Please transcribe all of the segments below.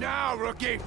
now, rookie!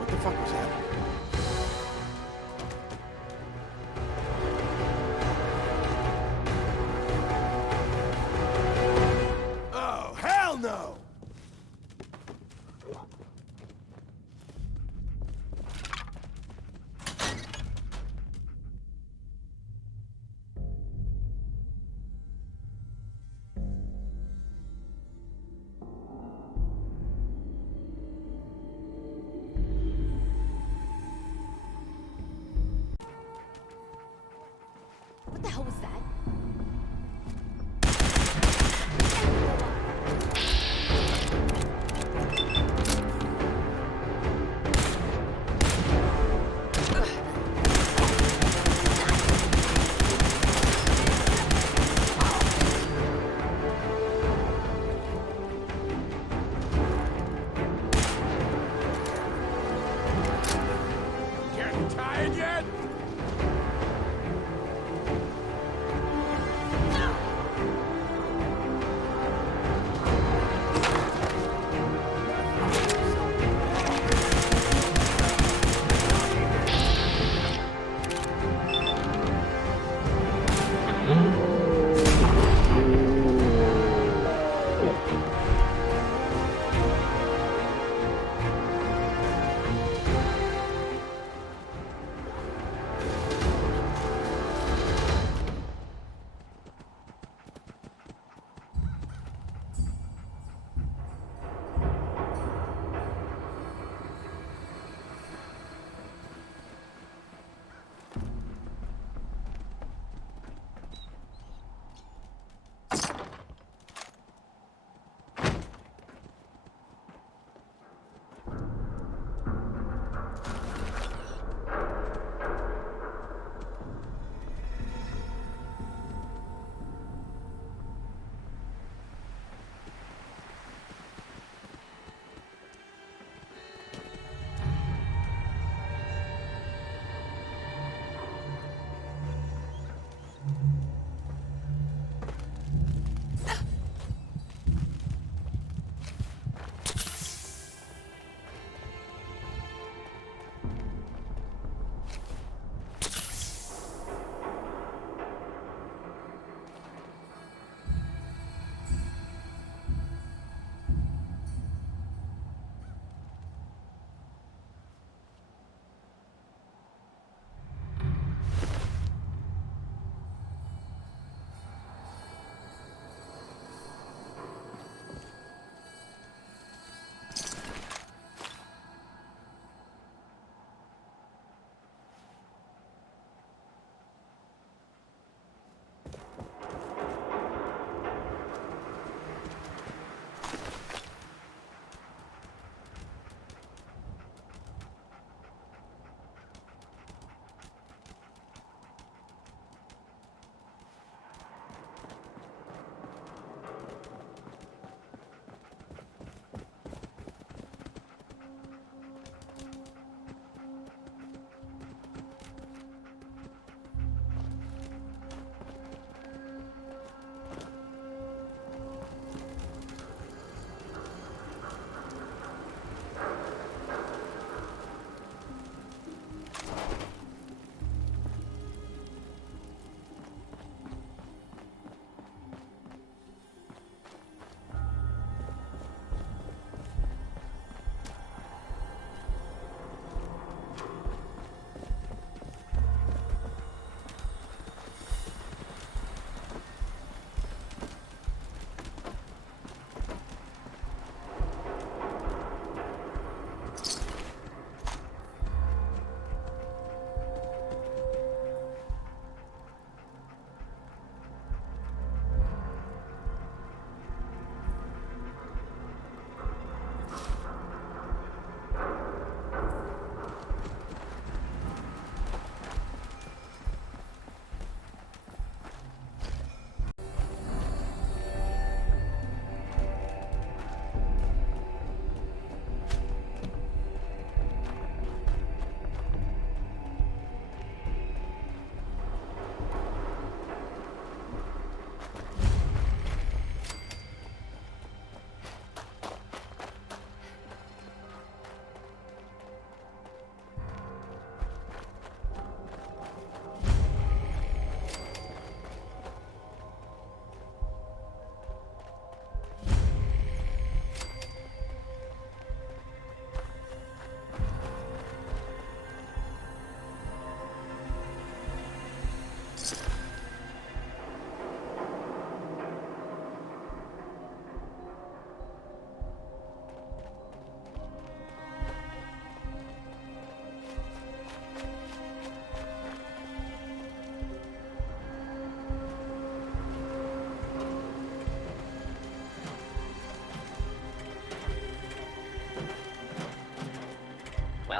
What the fuck was that? Oh, hell no! What the hell was that? Getting tired yet?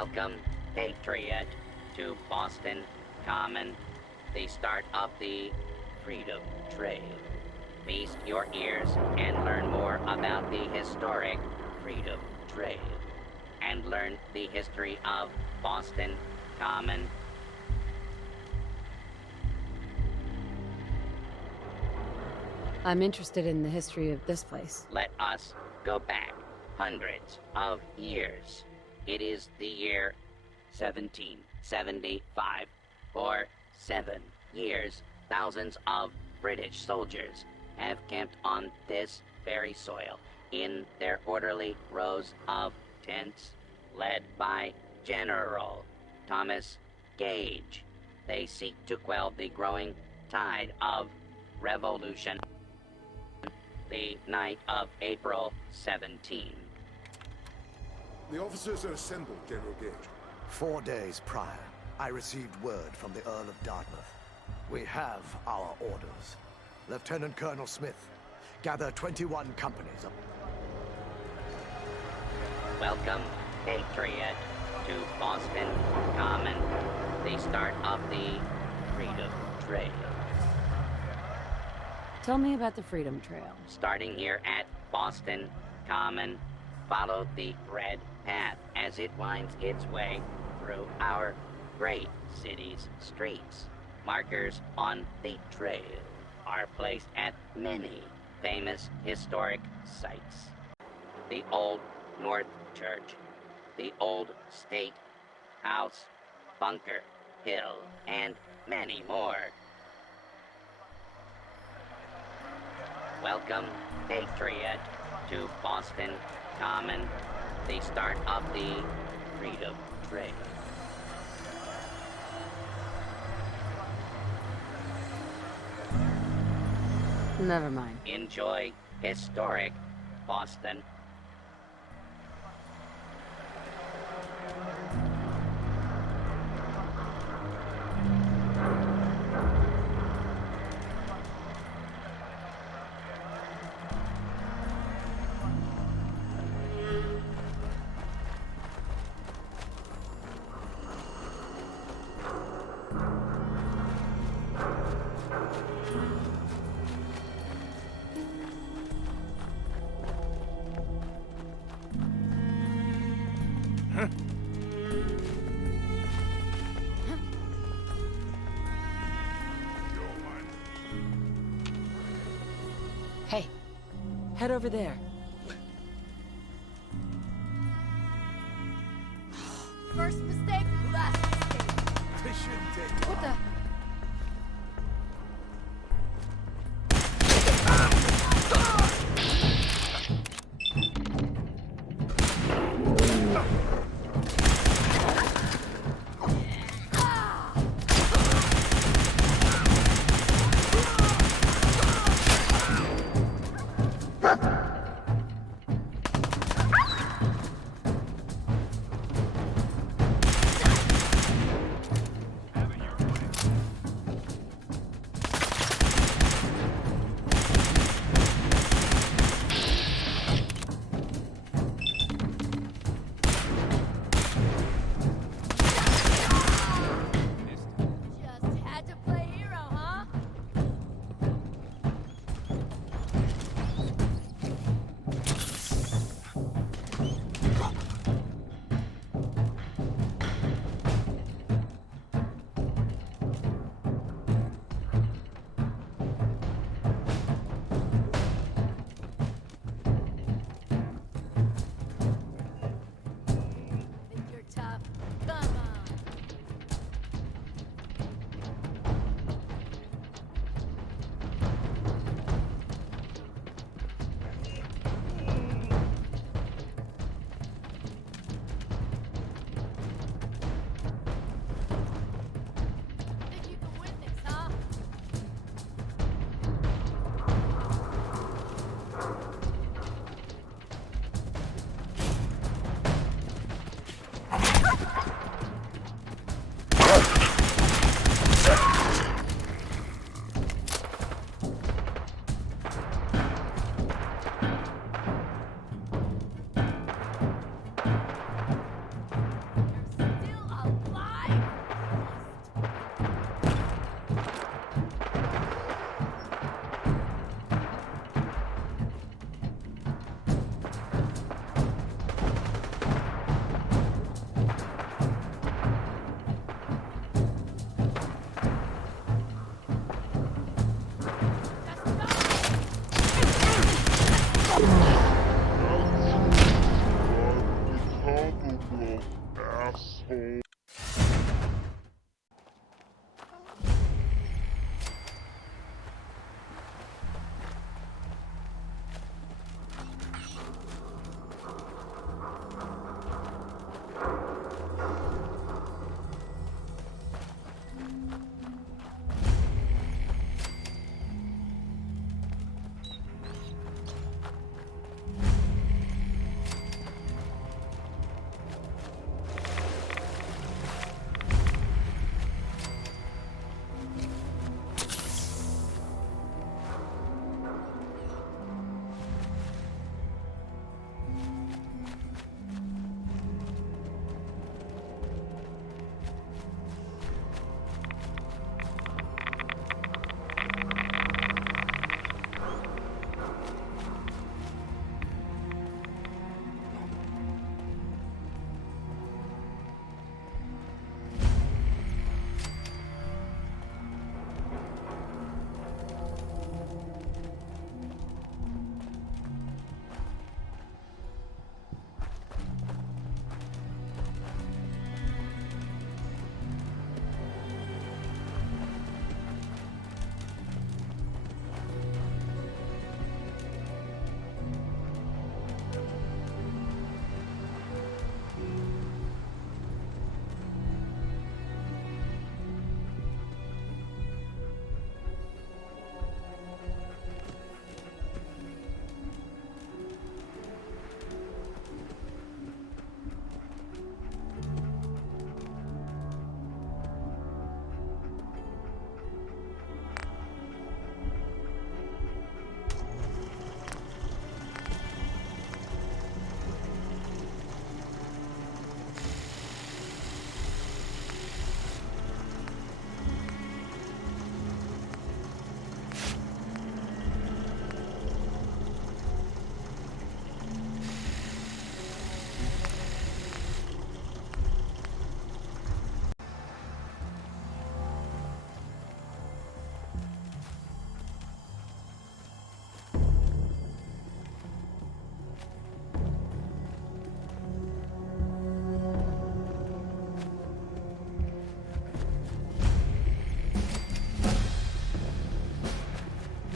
Welcome, Patriot, to Boston Common, the start of the Freedom Trail. Feast your ears and learn more about the historic Freedom Trail. And learn the history of Boston Common. I'm interested in the history of this place. Let us go back hundreds of years. It is the year 1775. For 7 years, thousands of British soldiers have camped on this very soil in their orderly rows of tents, led by General Thomas Gage. They seek to quell the growing tide of revolution. The night of April 17. The officers are assembled, General Gage. 4 days prior, I received word from the Earl of Dartmouth. We have our orders. Lieutenant Colonel Smith, gather 21 companies of... Welcome, Patriot, to Boston Common, the start of the Freedom Trail. Tell me about the Freedom Trail. Starting here at Boston Common, follow the red path as it winds its way through our great city's streets. Markers on the trail are placed at many famous historic sites. The Old North Church, the Old State House, Bunker Hill, and many more. Welcome, Patriot, to Boston Common, the start of the Freedom Trail. Never mind. Enjoy historic Boston. Hey, head over there. First mistake, last mistake. They shouldn't take What the?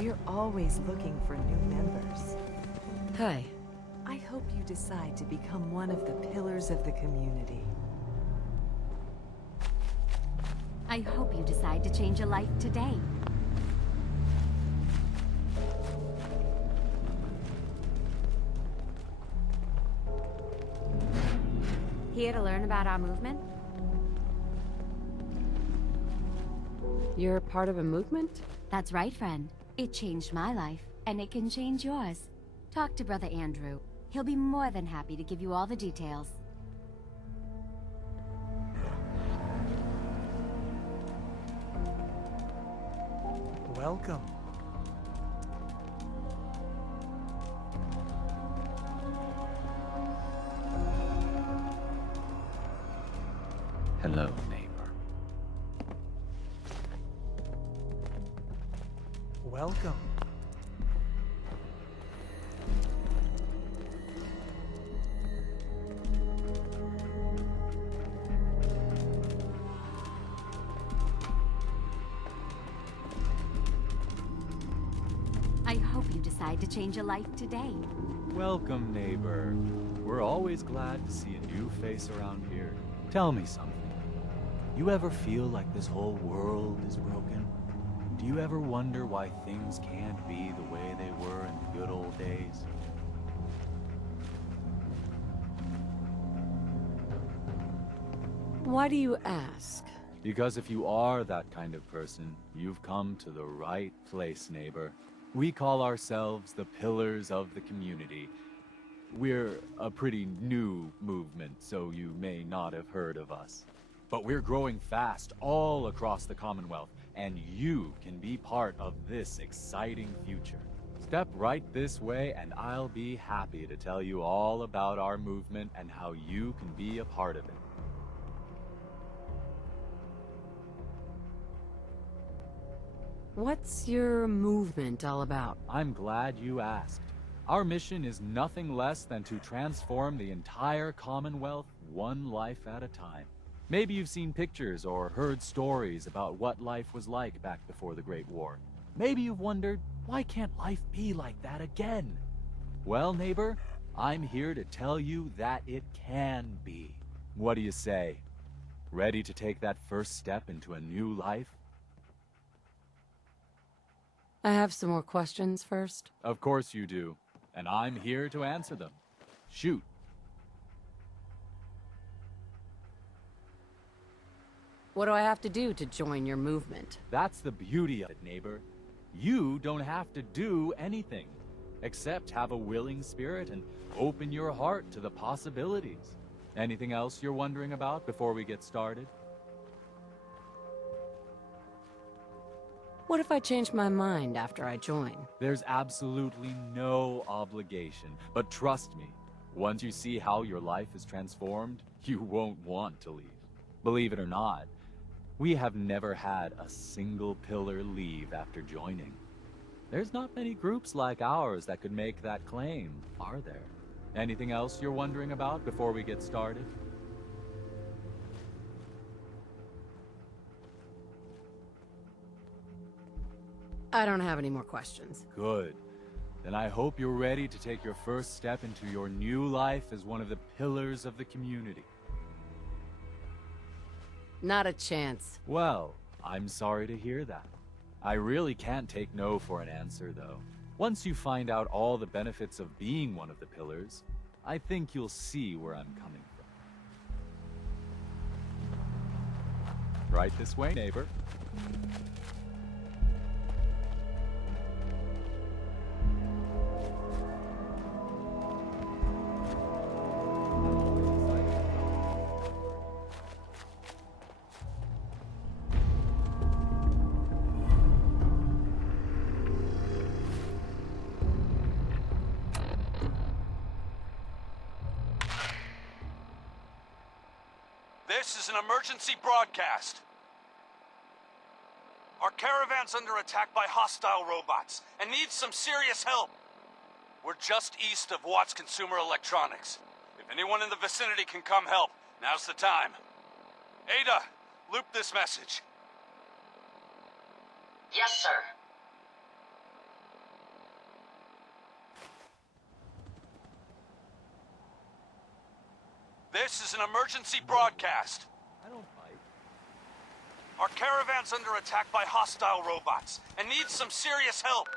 We're always looking for new members. Hi. I hope you decide to become one of the pillars of the community. I hope you decide to change a life today. Here to learn about our movement? You're part of a movement? That's right, friend. It changed my life, and it can change yours. Talk to Brother Andrew. He'll be more than happy to give you all the details. Welcome. Hello, neighbor. Welcome. I hope you decide to change a life today. Welcome, neighbor. We're always glad to see a new face around here. Tell me something. You ever feel like this whole world is broken? Do you ever wonder why things can't be the way they were in the good old days? Why do you ask? Because if you are that kind of person, you've come to the right place, neighbor. We call ourselves the Pillars of the Community. We're a pretty new movement, so you may not have heard of us. But we're growing fast all across the Commonwealth, and you can be part of this exciting future. Step right this way, and I'll be happy to tell you all about our movement and how you can be a part of it. What's your movement all about? I'm glad you asked. Our mission is nothing less than to transform the entire Commonwealth one life at a time. Maybe you've seen pictures or heard stories about what life was like back before the Great War. Maybe you've wondered, why can't life be like that again? Well, neighbor, I'm here to tell you that it can be. What do you say? Ready to take that first step into a new life? I have some more questions first. Of course you do, and I'm here to answer them. Shoot. What do I have to do to join your movement? That's the beauty of it, neighbor. You don't have to do anything, except have a willing spirit and open your heart to the possibilities. Anything else you're wondering about before we get started? What if I change my mind after I join? There's absolutely no obligation, but trust me, once you see how your life is transformed, you won't want to leave. Believe it or not, we have never had a single pillar leave after joining. There's not many groups like ours that could make that claim, are there? Anything else you're wondering about before we get started? I don't have any more questions. Good. Then I hope you're ready to take your first step into your new life as one of the pillars of the community. Not a chance. Well, I'm sorry to hear that. I really can't take no for an answer, though. Once you find out all the benefits of being one of the pillars, I think you'll see where I'm coming from. Right this way, neighbor. This is an emergency broadcast. Our caravan's under attack by hostile robots and needs some serious help. We're just east of Watts Consumer Electronics. If anyone in the vicinity can come help, now's the time. Ada, loop this message. Yes, sir. This is an emergency broadcast. I don't bite. Our caravan's under attack by hostile robots and needs some serious help.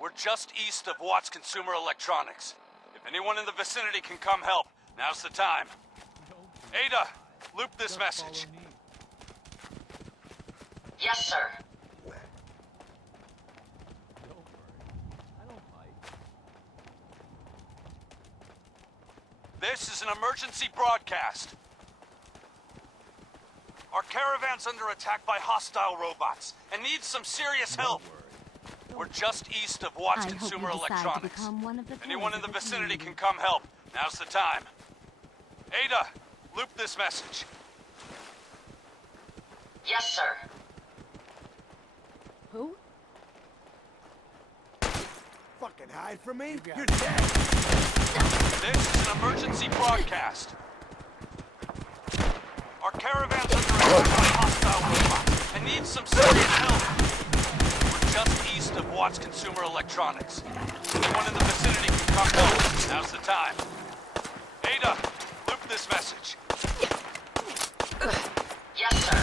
We're just east of Watts Consumer Electronics. If anyone in the vicinity can come help, now's the time. Ada, loop this message. Yes, sir. I don't bite. This is an emergency broadcast. Our caravan's under attack by hostile robots and needs some serious help. We're just east of Watts I hope Consumer you decide to Electronics. become one of the If anyone in pillars the of vicinity community. can come help, now's the time. Ada, loop this message. Yes, sir. Who? Fucking hide from me? You're dead. This is an emergency broadcast. Our caravan's under attack by hostile robots and needs some serious help. We're just east of Watts Consumer Electronics. Anyone in the vicinity can come help. Now's the time. Ada, loop this message. Yes, sir.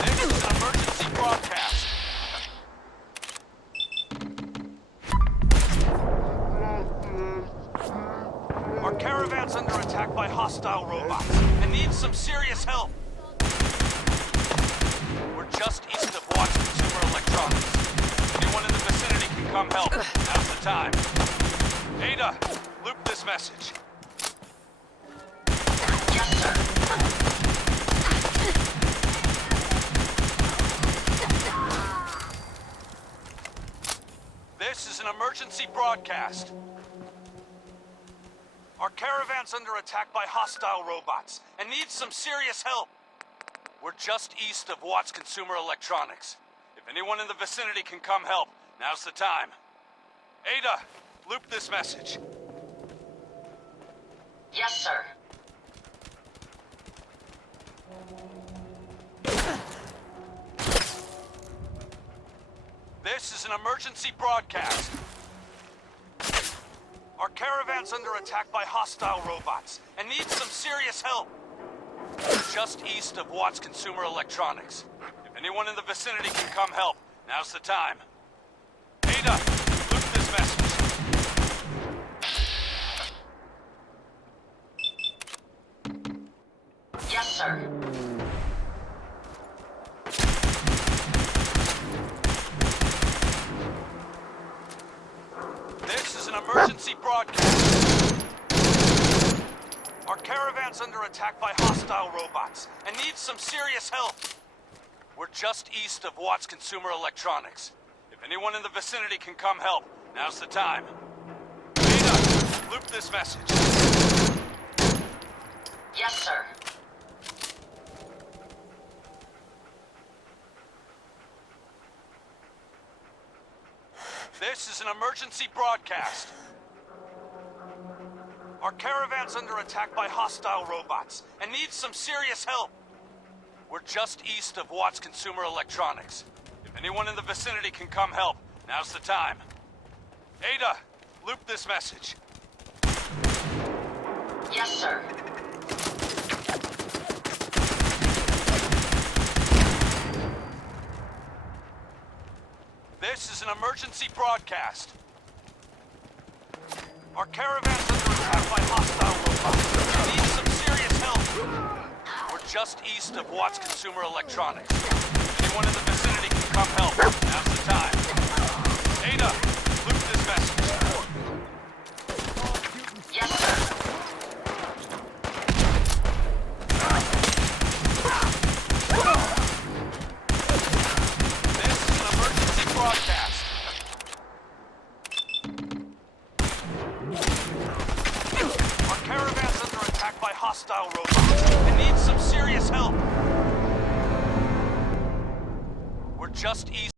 This is an emergency broadcast. Our caravan's under attack by hostile robots and needs some serious help. We're just east of Watts Consumer Electronics. Anyone in the vicinity can come help. Now's the time. Ada, loop this message. Yes, sir. This is an emergency broadcast. Our caravan's under attack by hostile robots and needs some serious help. We're just east of Watts Consumer Electronics. If anyone in the vicinity can come help, now's the time. Ada, loop this message. Yes, sir. This is an emergency broadcast. Our caravan's under attack by hostile robots and needs some serious help. We're just east of Watts Consumer Electronics. If anyone in the vicinity can come help, now's the time. Ada, loop this message. Yes, sir. This is an emergency broadcast. Our caravan's under attack by hostile robots and needs some serious help. We're just east of Watts Consumer Electronics. If anyone in the vicinity can come help, now's the time. Ada, loop this message. Yes, sir. This is an emergency broadcast. Our caravan's under attack by hostile robots and needs some serious help. We're just east of Watts Consumer Electronics. If anyone in the vicinity can come help, now's the time. Ada, loop this message. Yes, sir. This is an emergency broadcast. Our caravan's under attack by hostile robots and needs some serious help. We're just east of Watts Consumer Electronics. Anyone in the vicinity can come help. Now's the time. Ada, loop this message. Yes, sir. This is an emergency broadcast. Our caravan's under attack by hostile robots and needs some serious help. We're just east.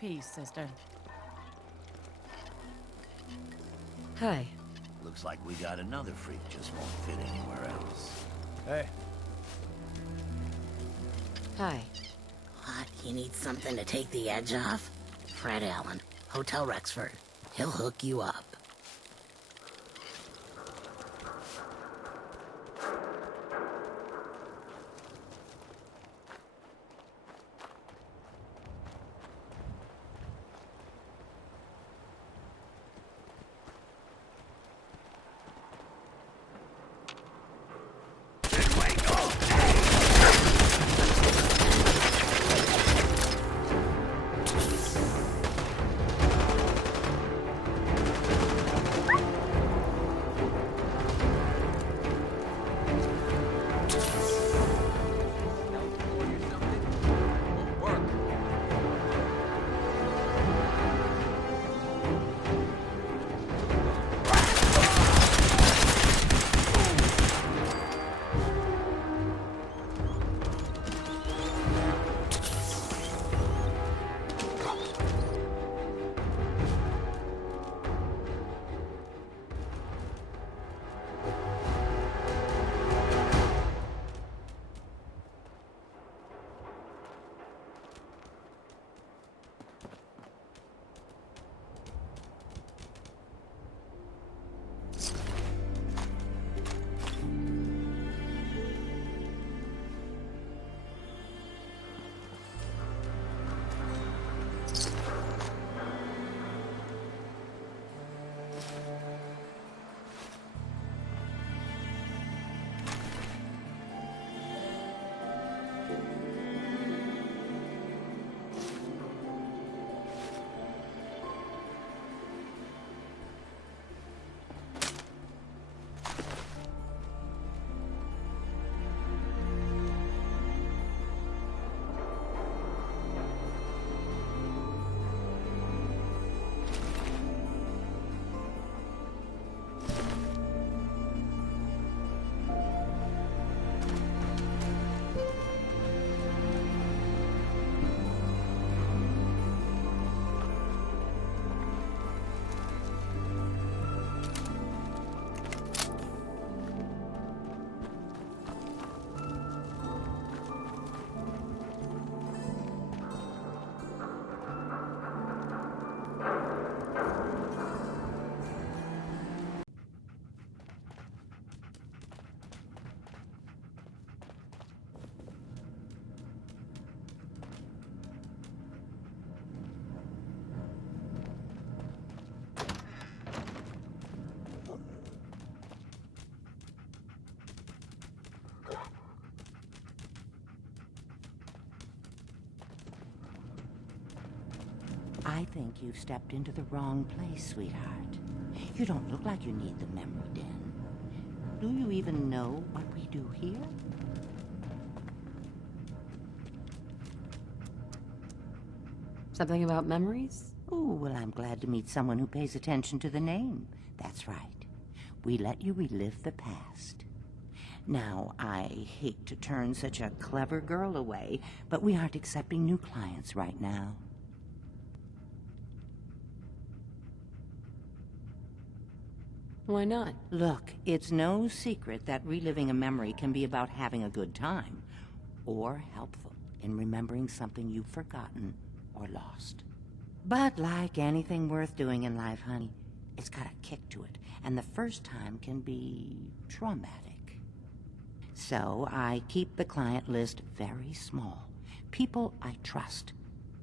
Peace, sister. Hi. Looks like we got another freak just won't fit anywhere else. Hey. Hi. What? You need something to take the edge off? Fred Allen, Hotel Rexford. He'll hook you up. I think you've stepped into the wrong place, sweetheart. You don't look like you need the memory den. Do you even know what we do here? Something about memories? Oh, well, I'm glad to meet someone who pays attention to the name. That's right. We let you relive the past. Now, I hate to turn such a clever girl away, but we aren't accepting new clients right now. Why not? Look, it's no secret that reliving a memory can be about having a good time, or helpful in remembering something you've forgotten or lost. But like anything worth doing in life, honey, it's got a kick to it, and the first time can be traumatic. So I keep the client list very small. People I trust.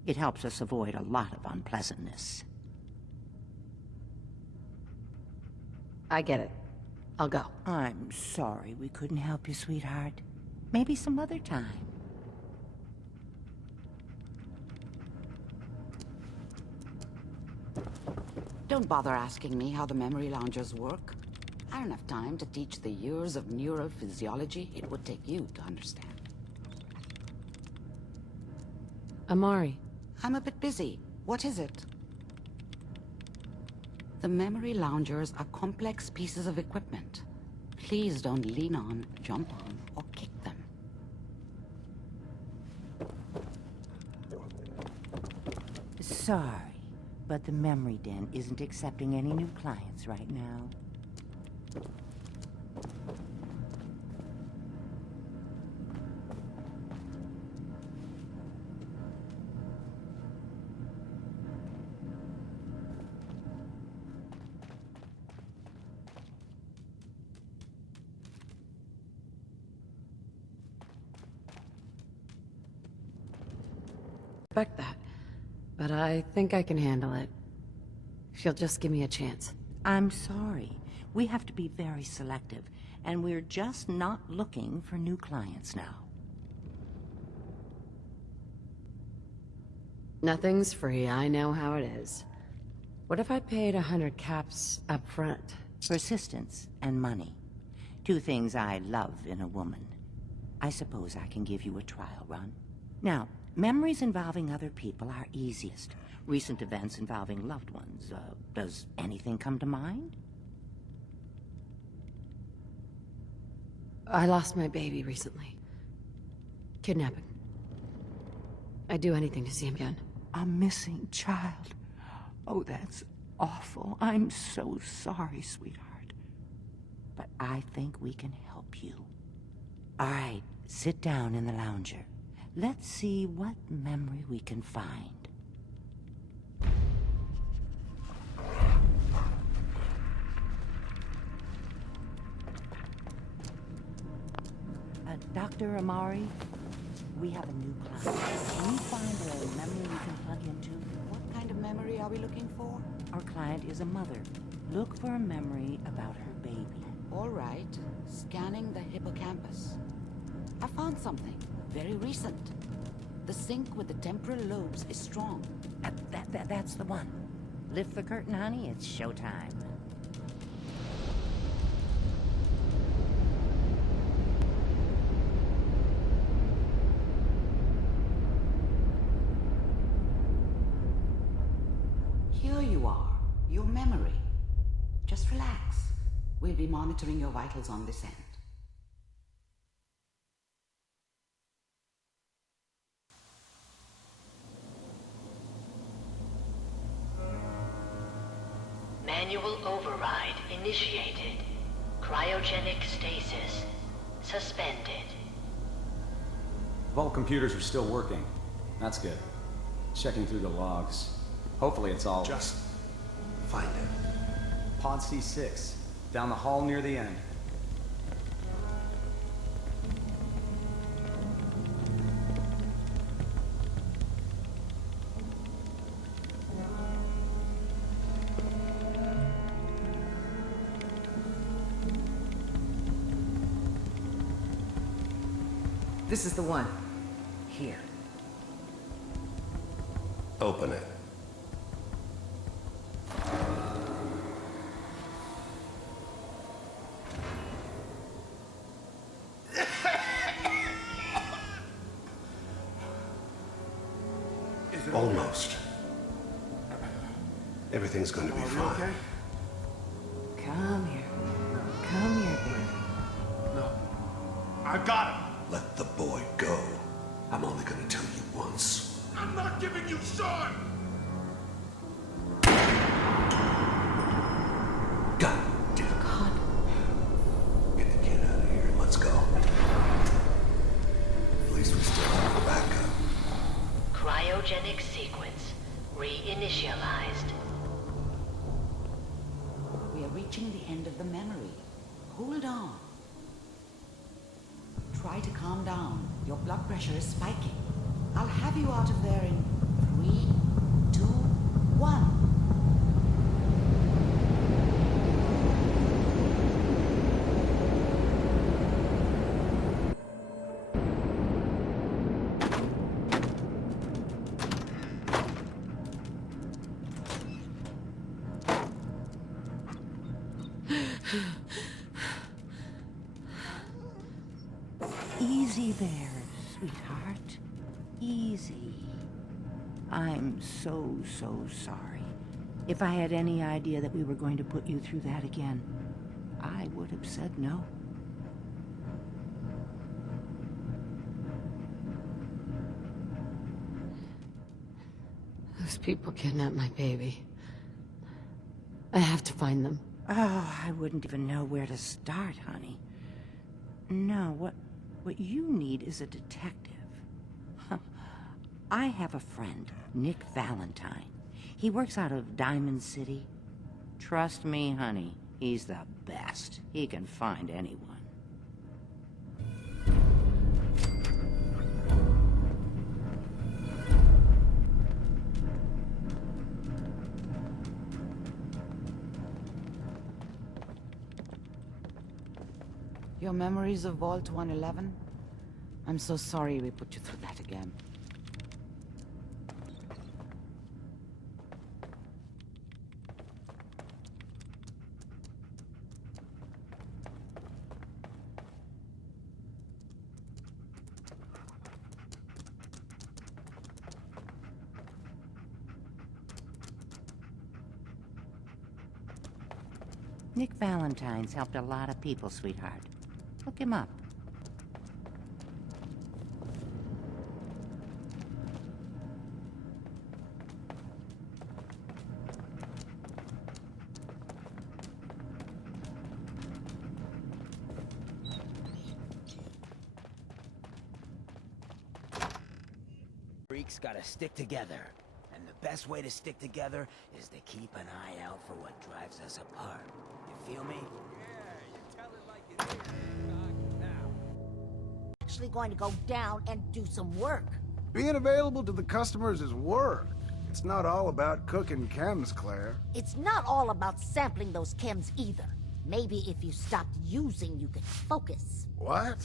It helps us avoid a lot of unpleasantness. I get it. I'll go. I'm sorry we couldn't help you, sweetheart. Maybe some other time. Don't bother asking me how the memory loungers work. I don't have time to teach the years of neurophysiology it would take you to understand. Amari. I'm a bit busy. What is it? The memory loungers are complex pieces of equipment. Please don't lean on, jump on, or kick them. Sorry, but the Memory Den isn't accepting any new clients right now. Expect that. But I think I can handle it. If you'll just give me a chance. I'm sorry. We have to be very selective, and we're just not looking for new clients now. Nothing's free, I know how it is. What if I paid 100 caps up front? Persistence and money. Two things I love in a woman. I suppose I can give you a trial run. Now, memories involving other people are easiest. Recent events involving loved ones. Does anything come to mind? I lost my baby recently. Kidnapping. I'd do anything to see him again. A missing child. Oh, that's awful. I'm so sorry, sweetheart. But I think we can help you. All right, sit down in the lounger. Let's see what memory we can find. Dr. Amari, we have a new client. Can you find a memory we can plug into? What kind of memory are we looking for? Our client is a mother. Look for a memory about her baby. All right. Scanning the hippocampus. I found something. Very recent. The sync with the temporal lobes is strong. That's the one. Lift the curtain, honey. It's showtime. Here you are. Your memory. Just relax. We'll be monitoring your vitals on this end. Manual override initiated. Cryogenic stasis suspended. Vault computers are still working. That's good. Checking through the logs. Hopefully it's all... Just find it. Pod C6. Down the hall near the end. This is the one. Here. Open it. Almost. Everything's going to be fine. Okay? Come here. Come here, baby. No. I've got him. Let the boy go. I'm only going to tell you once. I'm not giving you Sean! God damn. God. Get the kid out of here and let's go. At least we still have a backup. Cryogenic sequence reinitialized. We are reaching the end of the memory. Hold on. Try to calm down. Your blood pressure is spiking. I'll have you out of there in 3, 2, 1. Easy there, sweetheart. Easy. I'm so sorry. If I had any idea that we were going to put you through that again, I would have said no. Those people kidnapped my baby. I have to find them. Oh, I wouldn't even know where to start, honey. No, what you need is a detective. I have a friend, Nick Valentine. He works out of Diamond City. Trust me, honey, he's the best. He can find anyone. Your memories of Vault 111? I'm so sorry we put you through that again. Nick Valentine's helped a lot of people, sweetheart. Look him up. Freaks gotta stick together. And the best way to stick together is to keep an eye out for what drives us apart. You feel me? Actually going to go down and do some work. Being available to the customers is work. It's not all about cooking chems, Claire. It's not all about sampling those chems either. Maybe if you stopped using, you could focus. What?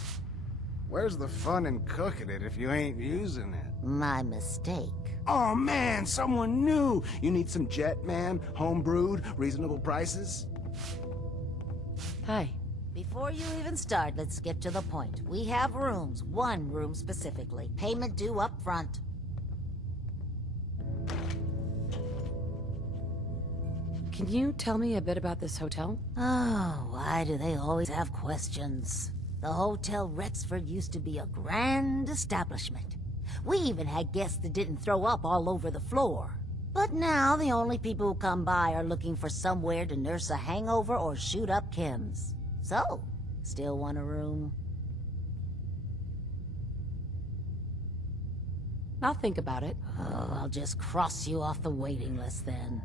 Where's the fun in cooking it if you ain't using it? My mistake. Oh man, someone new! You need some Jet, man? Home-brewed, reasonable prices? Hi. Before you even start, let's get to the point. We have rooms, one room specifically. Payment due up front. Can you tell me a bit about this hotel? Oh, why do they always have questions? The Hotel Rexford used to be a grand establishment. We even had guests that didn't throw up all over the floor. But now the only people who come by are looking for somewhere to nurse a hangover or shoot up chems. So, still want a room? I'll think about it. Oh, I'll just cross you off the waiting list then.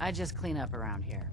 I just clean up around here.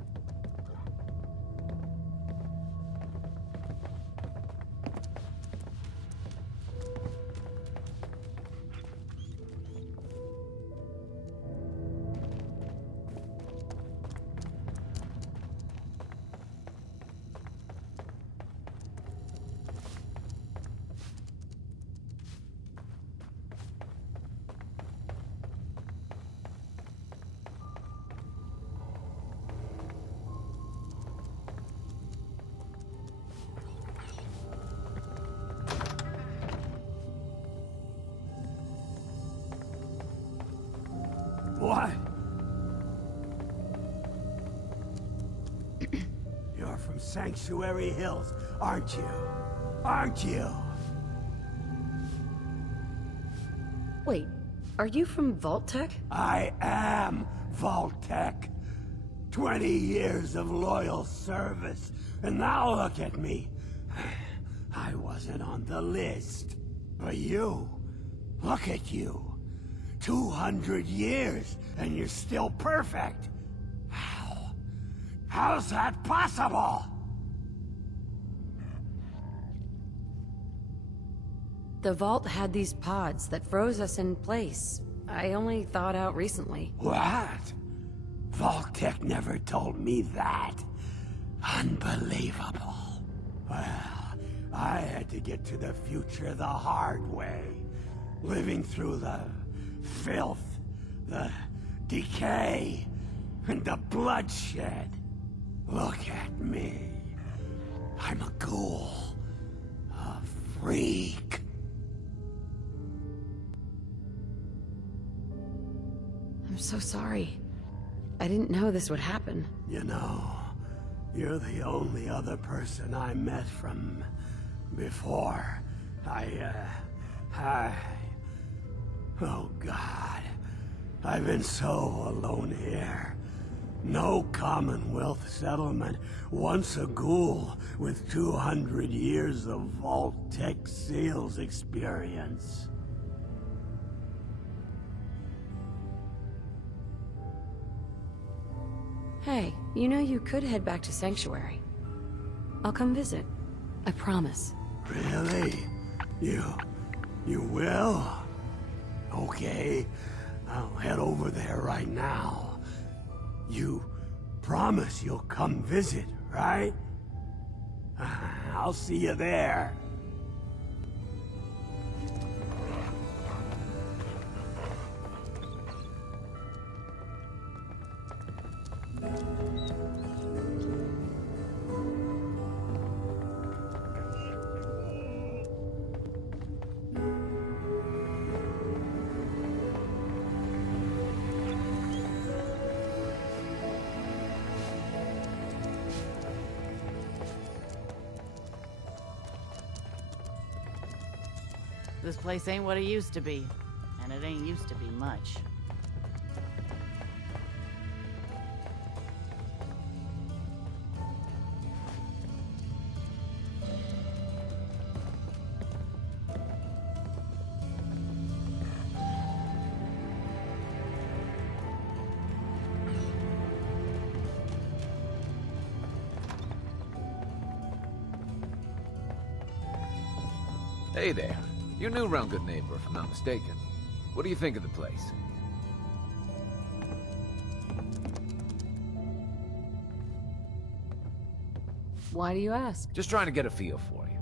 What? You're from Sanctuary Hills, aren't you? Aren't you? Wait, are you from Vault-Tec? I am Vault-Tec. 20 years of loyal service, and now look at me. I wasn't on the list. But you, look at you. 200 years, and you're still perfect. How? How's that possible? The Vault had these pods that froze us in place. I only thawed out recently. What? Vault-Tec never told me that. Unbelievable. Well, I had to get to the future the hard way. Living through the filth, the decay, and the bloodshed. Look at me. I'm a ghoul. A freak. I'm so sorry. I didn't know this would happen. You know, you're the only other person I met from before. Oh God. I've been so alone here. No Commonwealth settlement, once a ghoul with 200 years of Vault-Tec sales experience. Hey, you know you could head back to Sanctuary. I'll come visit. I promise. Really? You will? Okay, I'll head over there right now. You promise you'll come visit, right? I'll see you there. This place ain't what it used to be, and it ain't used to be much. Hey there. You're new around Good Neighbor, if I'm not mistaken. What do you think of the place? Why do you ask? Just trying to get a feel for you.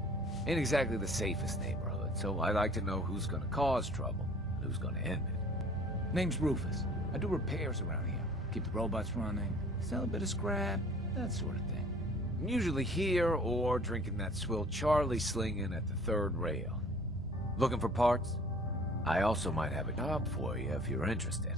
Ain't exactly the safest neighborhood, so I like to know who's gonna cause trouble and who's gonna end it. Name's Rufus. I do repairs around here. Keep the robots running, sell a bit of scrap, that sort of thing. I'm usually here or drinking that swill Charlie slinging at the third rail. Looking for parts? I also might have a job for you if you're interested.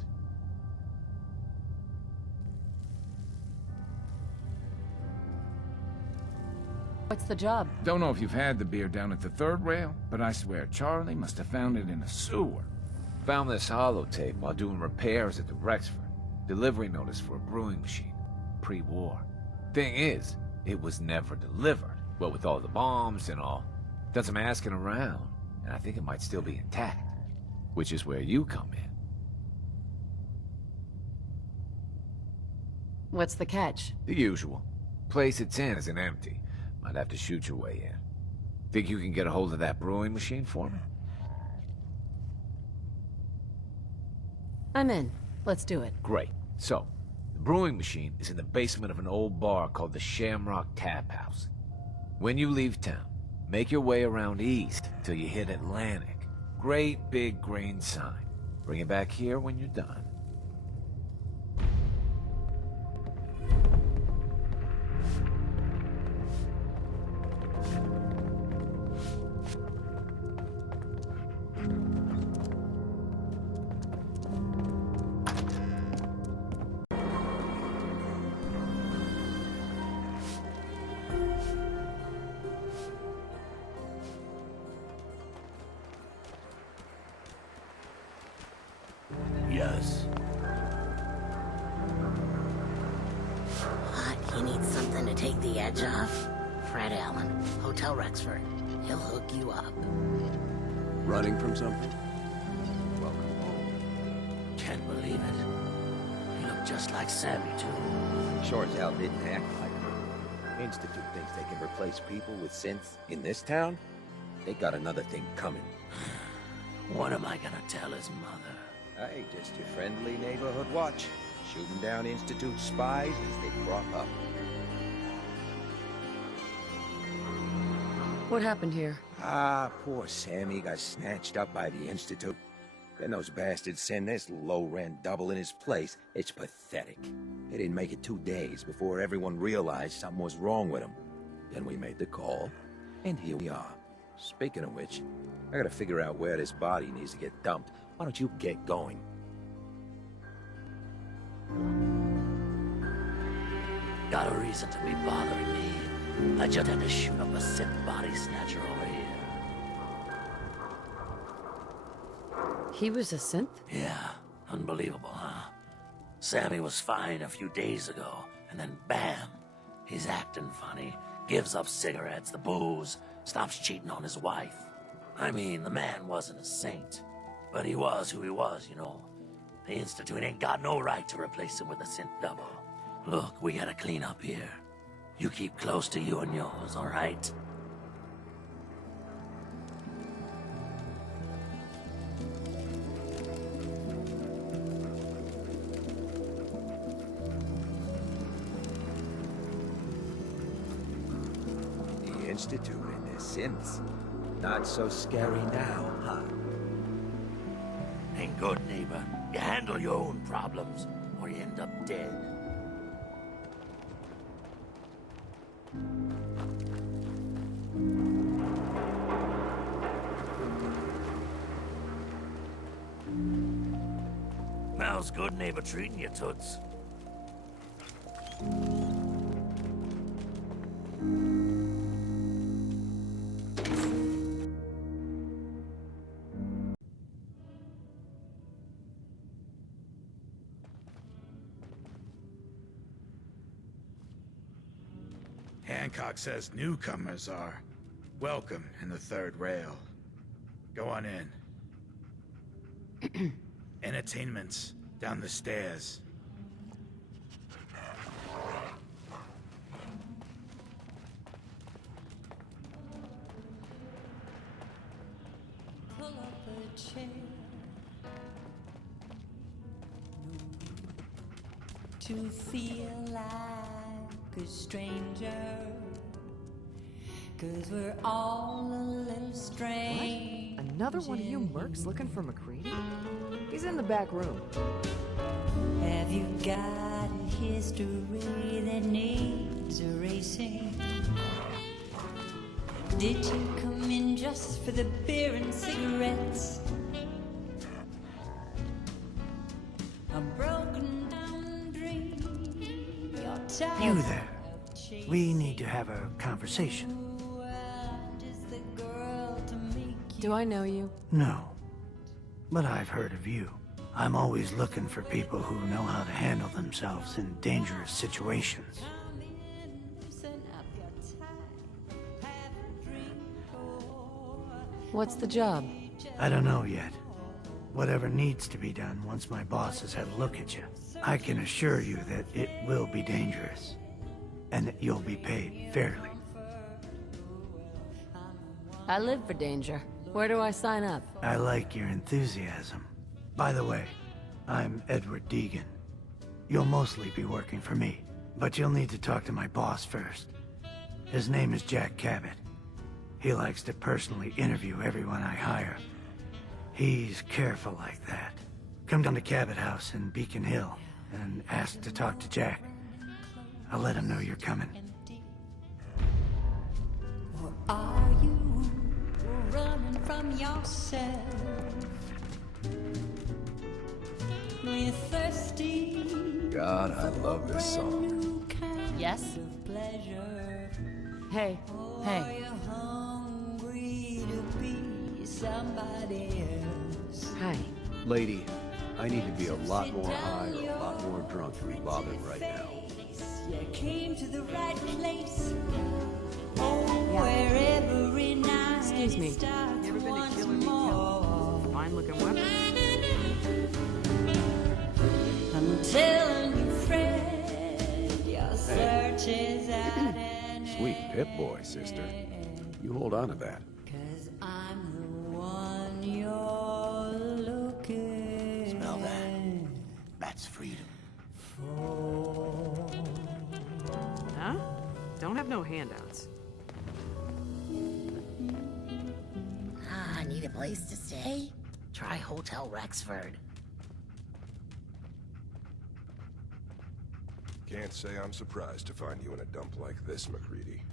What's the job? Don't know if you've had the beer down at the third rail, but I swear Charlie must have found it in a sewer. Found this holotape while doing repairs at the Rexford. Delivery notice for a brewing machine. Pre-war. Thing is, it was never delivered. Well, with all the bombs and all. Done some asking around, and I think it might still be intact. Which is where you come in. What's the catch? The usual. Place it's in isn't empty. Might have to shoot your way in. Think you can get a hold of that brewing machine for me? I'm in. Let's do it. Great. So, the brewing machine is in the basement of an old bar called the Shamrock Tap House. When you leave town, make your way around east till you hit Atlantic. Great big green sign. Bring it back here when you're done. Yes. What? You need something to take the edge off? Fred Allen, Hotel Rexford. He'll hook you up. Running from something? Welcome home. Can't believe it. You look just like Sammy, too. Sure as hell didn't act like her. Institute thinks they can replace people with synths in this town? They got another thing coming. What am I gonna tell his mother? Hey, just your friendly neighborhood watch. Shooting down Institute spies as they crop up. What happened here? Ah, poor Sammy got snatched up by the Institute. Then those bastards send this low-rent double in his place. It's pathetic. They didn't make it 2 days before everyone realized something was wrong with him. Then we made the call, and here we are. Speaking of which, I gotta figure out where this body needs to get dumped. Why don't you get going? got a reason to be bothering me. I just had to shoot up a synth body snatcher over here. He was a synth? Yeah, unbelievable, huh? Sammy was fine a few days ago, and then bam! He's acting funny, gives up cigarettes, the booze, stops cheating on his wife. I mean, the man wasn't a saint, but he was who he was, you know. The Institute ain't got no right to replace him with a synth double. Look, we gotta clean up here. You keep close to you and yours, all right? The Institute and their synths. Not so scary now, huh? Ain't good, neighbor. You handle your own problems, or you end up dead. How's good neighbor treating you, Toots? Hancock says newcomers are welcome in the third rail. Go on in. Entertainment's down the stairs. Pull up a chair. To feel like a stranger. 'Cause we're all a little strange. What? Another one of you mercs looking for MacReady? He's in the back room. Have you got a history that needs erasing? Did you come in just for the beer and cigarettes? A broken down dream. You're tired. You there. We need to have a conversation. Do I know you? No. But I've heard of you. I'm always looking for people who know how to handle themselves in dangerous situations. What's the job? I don't know yet. Whatever needs to be done once my boss has had a look at you. I can assure you that it will be dangerous. And that you'll be paid fairly. I live for danger. Where do I sign up? I like your enthusiasm. By the way, I'm Edward Deegan. You'll mostly be working for me, but you'll need to talk to my boss first. His name is Jack Cabot. He likes to personally interview everyone I hire. He's careful like that. Come down to Cabot House in Beacon Hill and ask to talk to Jack. I'll let him know you're coming. Or are you running from yourself? We're thirsty. God, I love this song. Yes? Hey. Hey. You're hungry to be somebody else. Hi. Lady, I need to be a lot more high or a lot more drunk to be bothered right now. You came to the right place. Oh, where every night. Excuse me. You ever been to Killer Meat Kill? Fine looking weapon. I'm telling you, Fred, your search is at an end. Sweet Pip-Boy, sister. You hold on to that. 'Cause I'm the one you're looking. Smell that? That's freedom. Huh? Don't have no handouts. Ah, need a place to stay? Try Hotel Rexford. Can't say I'm surprised to find you in a dump like this, MacReady.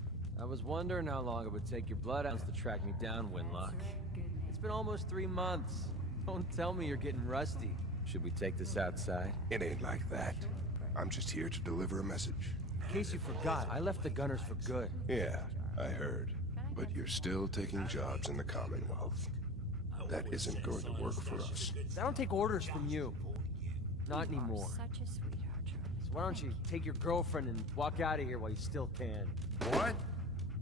I was wondering how long it would take your bloodhounds to track me down, Winlock. It's been almost 3 months. Don't tell me you're getting rusty. Should we take this outside? It ain't like that. I'm just here to deliver a message. In case you forgot, I left the Gunners for good. Yeah, I heard. But you're still taking jobs in the Commonwealth. That isn't going to work for us. I don't take orders from you. Not anymore. Such a sweetheart, Charlie. So why don't you take your girlfriend and walk out of here while you still can? What?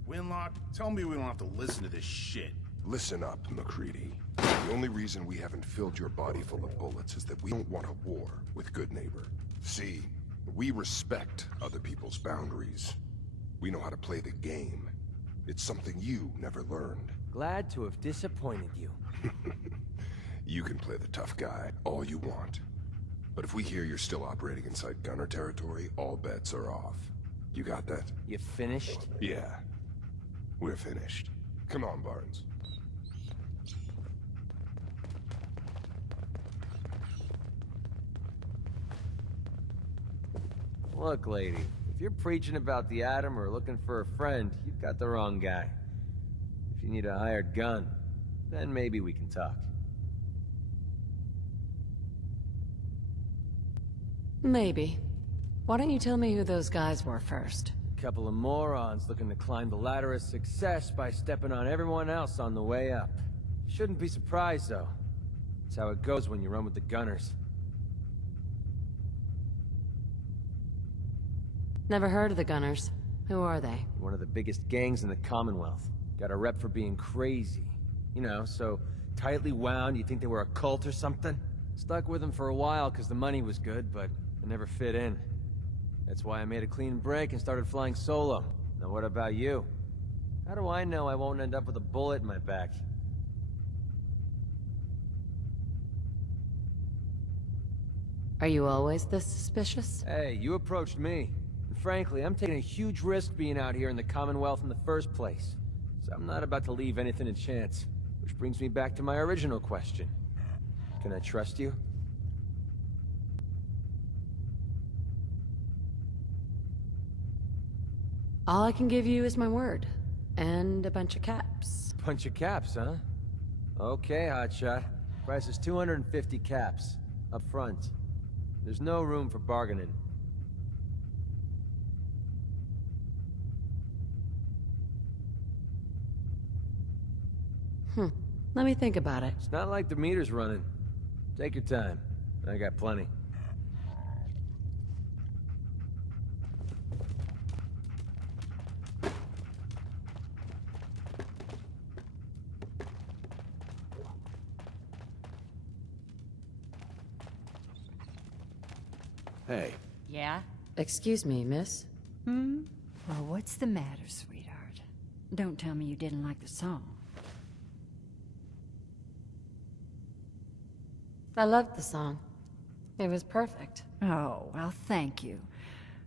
Winlock, tell me we don't have to listen to this shit. Listen up, MacReady. The only reason we haven't filled your body full of bullets is that we don't want a war with Good Neighbor. See, we respect other people's boundaries. We know how to play the game. It's something you never learned. Glad to have disappointed you. You can play the tough guy all you want. But if we hear you're still operating inside Gunner territory, all bets are off. You got that? You finished? Yeah. We're finished. Come on, Barnes. Look, lady, if you're preaching about the Atom or looking for a friend, you've got the wrong guy. If you need a hired gun, then maybe we can talk. Maybe. Why don't you tell me who those guys were first? A couple of morons looking to climb the ladder of success by stepping on everyone else on the way up. Shouldn't be surprised, though. It's how it goes when you run with the Gunners. Never heard of the Gunners. Who are they? One of the biggest gangs in the Commonwealth. Got a rep for being crazy. You know, so tightly wound you'd think they were a cult or something. Stuck with them for a while because the money was good, but it never fit in. That's why I made a clean break and started flying solo. Now what about you? How do I know I won't end up with a bullet in my back? Are you always this suspicious? Hey, you approached me. And frankly, I'm taking a huge risk being out here in the Commonwealth in the first place. So I'm not about to leave anything to chance. Which brings me back to my original question. Can I trust you? All I can give you is my word. And a bunch of caps. Bunch of caps, huh? Okay, hotshot. Price is 250 caps. Up front. There's no room for bargaining. Let me think about it. It's not like the meter's running. Take your time. I got plenty. Hey. Yeah? Excuse me, miss? Well, what's the matter, sweetheart? Don't tell me you didn't like the song. I loved the song. It was perfect. Oh, well, thank you.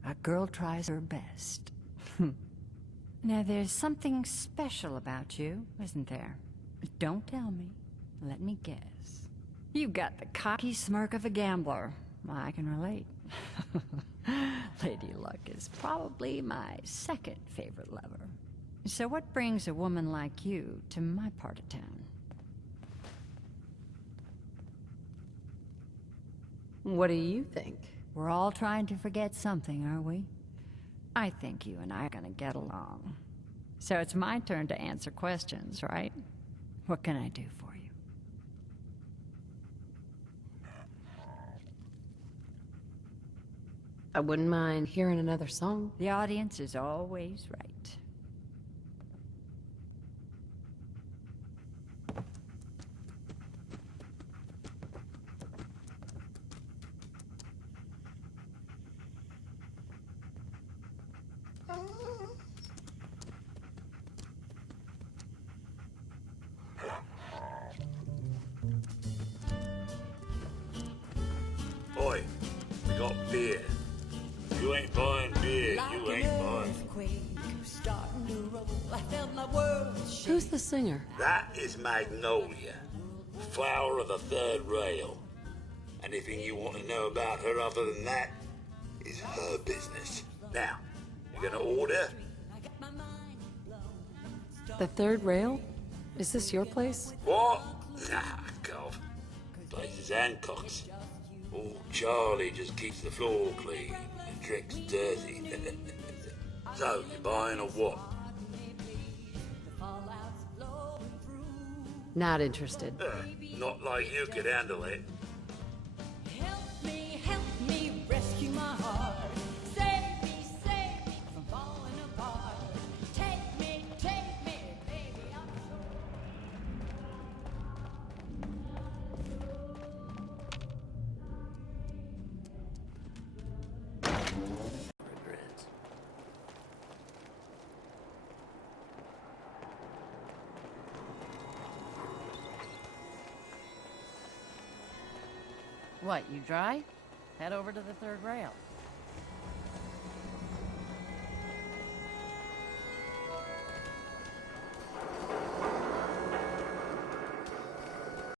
A girl tries her best. Now, there's something special about you, isn't there? Don't tell me. Let me guess. You got the cocky smirk of a gambler. I can relate. Lady Luck is probably my second favorite lover. So what brings a woman like you to my part of town? What do you think? We're all trying to forget something, are we? I think you and I are gonna get along. So it's my turn to answer questions, right? What can I do for you? I wouldn't mind hearing another song. The audience is always right. Oi, we got beer. You ain't buying beer, you ain't buying. Who's the singer? That is Magnolia, flower of the third rail. Anything you want to know about her other than that is her business. Now, you gonna order? The third rail? Is this your place? What? Nah, golf. Place is Hancock's. Old Charlie just keeps the floor clean and drinks dirty. So, you buying or what? Not interested. Not like you could handle it. Help me rescue my heart. Save me from falling apart. Take me, baby, I'm Regrets. What, you dry? Head over to the third rail.